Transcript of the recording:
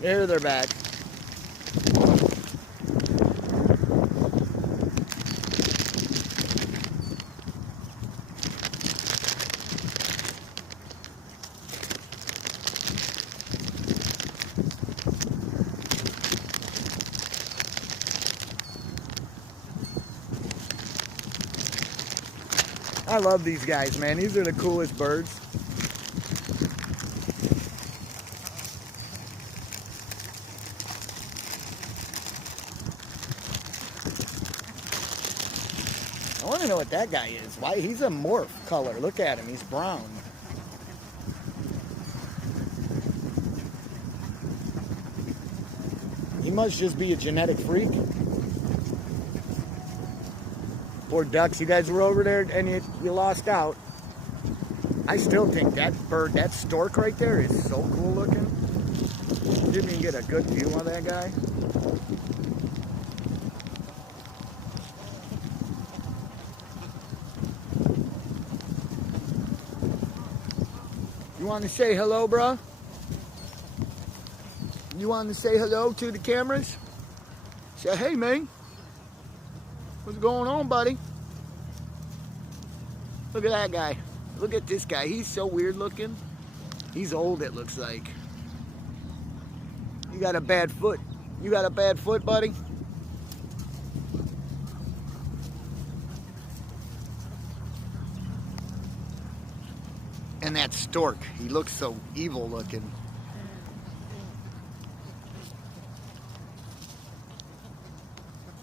There they're back. I love these guys, man. These are the coolest birds. I want to know what that guy is. Why? He's a morph color. Look at him. He's brown. He must just be a genetic freak. Poor ducks. You guys were over there and you lost out. I still think that bird, that stork right there is so cool looking. Didn't even get a good view on that guy. You want to say hello, bruh? You want to say hello to the cameras? Say, hey, man. What's going on, buddy? Look at that guy. Look at this guy. He's so weird looking. He's old, it looks like. You got a bad foot. You got a bad foot, buddy? And that stork. He looks so evil looking.